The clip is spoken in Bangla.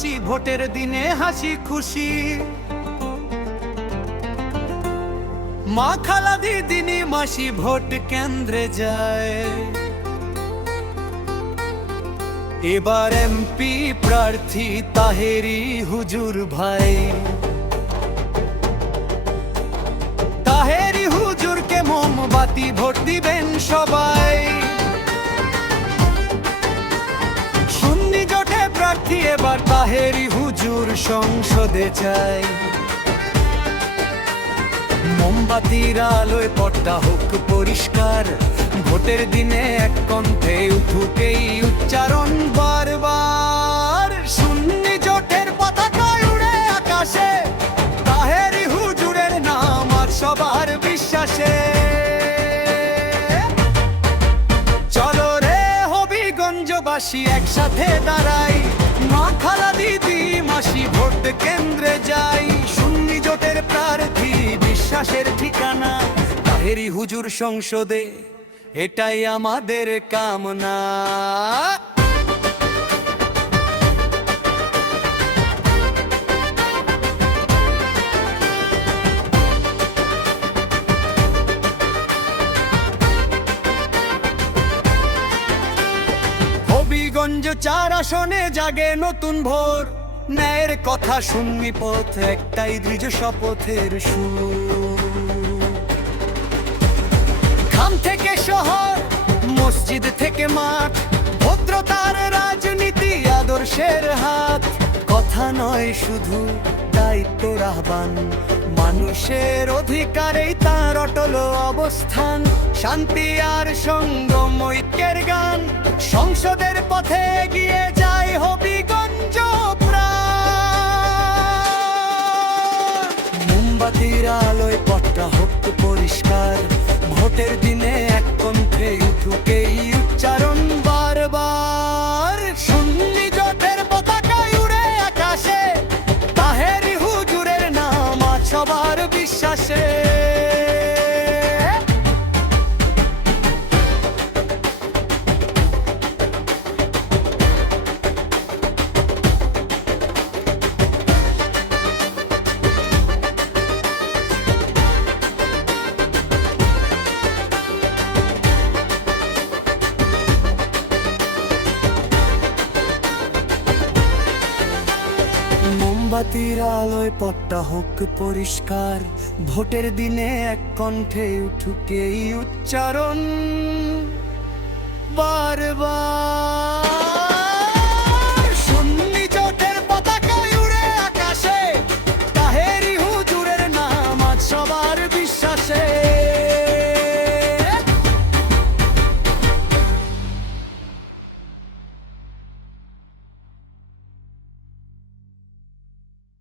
বাসী ভোটের দিনে হাসি খুশি। মা খালাদি দিনী মাসি ভোট কেন্দ্রে যায়। এবার এমপি প্রার্থী তাহেরি হুজুর ভাই। তাহেরি হুজুরকে মোমবাতি ভোট দিবেন সবাই। সুন্নি জোটে প্রার্থী এবার তাহেরি হুজুর সংসদে চাই। মোমবাতির আলোয় পটটা হোক পরিষ্কার, ভোটের দিনে এক কণ্ঠে উঠুক এই উচ্চারণ বারবার। সুন্নি জোটের পতাকা উড়ে আকাশে, তাহেরি হুজুরের নাম আর সবার বিশ্বাসে। চলো রে হবিগঞ্জবাসী একসাথে দাঁড়াই, মা খালাদি দিদি মাসি ভোট কেন্দ্রে যাই। সুন্নি জোটের প্রার্থী বিশ্বাসের ঠিকানা, তাহেরি হুজুর সংসদে এটাই আমাদের কামনা। হবিগঞ্জ 4 আসনে জাগে নতুন ভোর, ন্যায়ের কথা সুন্নি পথ একটাই দৃঢ় শপথের সুর। গ্রাম থেকে শহর, মসজিদ থেকে মাঠ, ভদ্রতার রাজনীতি আদর্শের হাত। কথা নয় শুধু দায়িত্বের আহ্বান, মানুষের অধিকারেই তার অটল অবস্থান। শান্তি আর সঙ্গম ঐক্যের গান, সংসদের পথে এগিয়ে যায় হবিগঞ্জ প্রাণ। মোমবাতির আলোয় পথটা হোক পরিষ্কার, ভোটের দিনে এক কণ্ঠে উঠুক এই উচ্চারণ বারবার। সুন্নি জোটের পতাকা উড়ে আকাশে, তাহেরি হুজুরের নাম আজ সবার বিশ্বাসে। মোমবাতির আলোয় পথটা হোক পরিষ্কার, ভোটের দিনে এক কণ্ঠে উঠুক এই উচ্চারণ।